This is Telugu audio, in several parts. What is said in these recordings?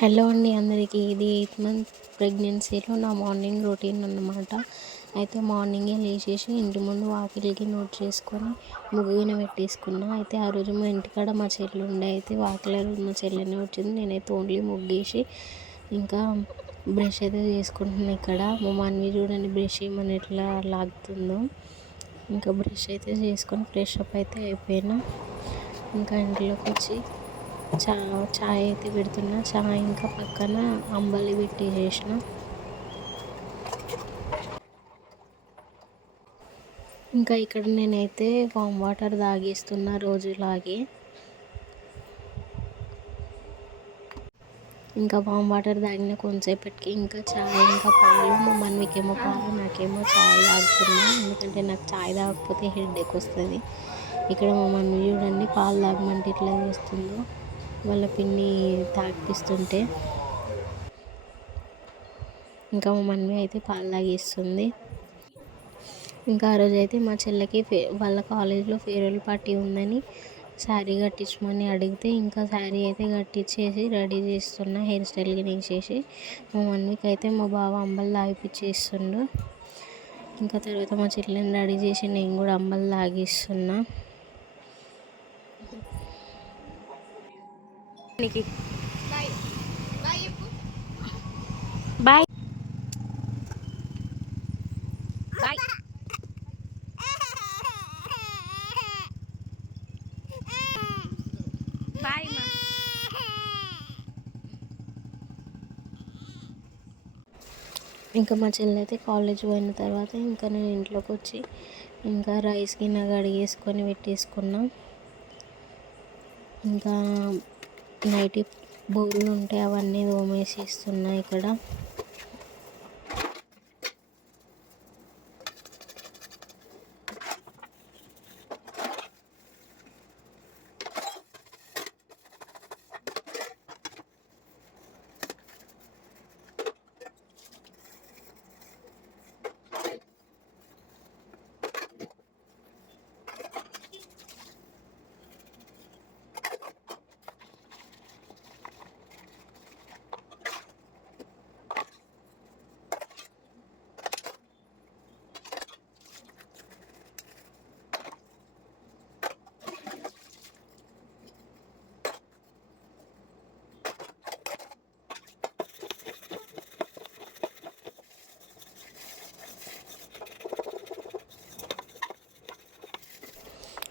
హలో అండి అందరికీ. ఇది ఎయిత్ మంత్ ప్రెగ్నెన్సీలో నా మార్నింగ్ రొటీన్ అన్నమాట. అయితే మార్నింగే లేచేసి ఇంటి ముందు వాకిలికి నోట్ చేసుకొని ముగ్గుని పెట్టేసుకున్నా. అయితే ఆ రోజు మా ఇంటికాడ మా చెల్లి ఉండే. అయితే వాకిలి మా చెల్లెనే వచ్చింది. నేనైతే ఓన్లీ ముగ్గేసి ఇంకా బ్రష్ అయితే చేసుకుంటున్నాను ఇక్కడ. మా మమ్మీ చూడండి బ్రష్ ఏమని ఎట్లా లాగుతుందో. ఇంకా బ్రష్ అయితే చేసుకొని ఫ్రెష్ అప్ అయితే అయిపోయినా. ఇంకా ఇంట్లోకి వచ్చి చా చాయ్ అయితే పెడుతున్నా. చాయ్ ఇంకా పక్కన అంబలి పెట్టి చేసిన. ఇంకా ఇక్కడ నేనైతే వామ్ వాటర్ తాగేస్తున్నా రోజులాగే. ఇంకా వామ్ వాటర్ తాగిన కొంతసేపటికి ఇంకా చాయ్ ఇంకా పాలు మా మమ్మీకేమో పాలు నాకేమో చాయ్ తాగుతున్నా. ఎందుకంటే నాకు చాయ్ తాగకపోతే హెడ్ వస్తుంది. ఇక్కడ మా మమ్మీ చూడండి పాలు తాగమంటే ఇట్లా చేస్తుందో. వాళ్ళ పిన్ని తాగిపిస్తుంటే ఇంకా మా మమ్మీ అయితే పాలు తాగిస్తుంది. ఇంకా ఆ రోజు అయితే మా చెల్లెకి ఫే వాళ్ళ కాలేజ్లో ఫేర్వెల్ పార్టీ ఉందని శారీ కట్టించమని అడిగితే ఇంకా శారీ అయితే కట్టించేసి రెడీ చేస్తున్నా హెయిర్ స్టైల్కి వేసేసి మా మమ్మీకి అయితే మా బావ అంబలు తాగిపించేస్తుండు ఇంకా తర్వాత మా చెల్లెని రెడీ చేసి నేను కూడా అంబలు తాగిస్తున్నా. నీకు. బాయ్. Bye bye. మా. ఇంకా మా చెల్లి అయితే కాలేజ్ పోయిన తర్వాత ఇంకా నేను ఇంట్లోకి వచ్చి ఇంకా రైస్ గిన్నె కడిగేసుకొని పెట్టేసుకున్నా. ఇంకా నైటీ బౌళ్ళు ఉంటాయి అవన్నీ తోమేసి ఇస్తున్నా ఇక్కడ.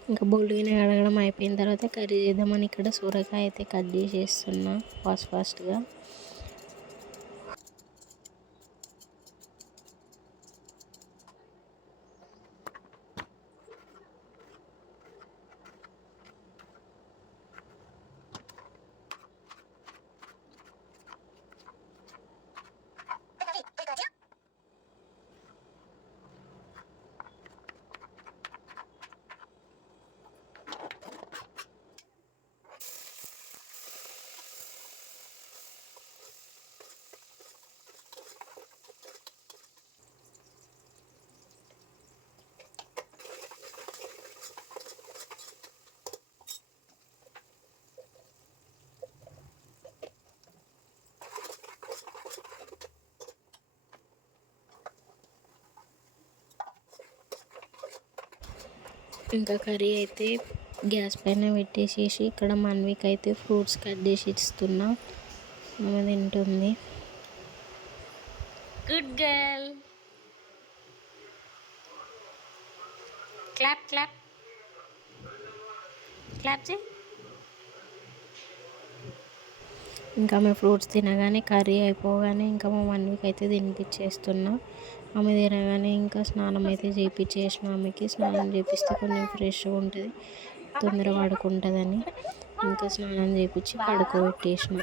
ఇంకా బొల్లుగిన కడగడం అయిపోయిన తర్వాత కర్రీ చేద్దామని ఇక్కడ సూరకాయ అయితే కట్ చేసేస్తున్నా ఫాస్ట్ ఫాస్ట్గా. ఇంకా కర్రీ అయితే గ్యాస్ పైన పెట్టేసేసి ఇక్కడ మన్విక్ అయితే ఫ్రూట్స్ కట్ చేసి ఇస్తున్నా. ఆమె తింటుంది. Good girl clap clap clap చే ఇంకా మేము ఫ్రూట్స్ తినగానే కర్రీ అయిపోగానే ఇంకా మా మన్వికి అయితే తినిపించేస్తున్నా. ఆమె తినగానే ఇంకా స్నానం అయితే చేయించేసిన ఆమెకి. స్నానం చేపిస్తే కొంచెం ఫ్రెష్గా ఉంటుంది తొందర పడుకుంటుందని. ఇంకా స్నానం చేయించి పడుకోబెట్టేసిన.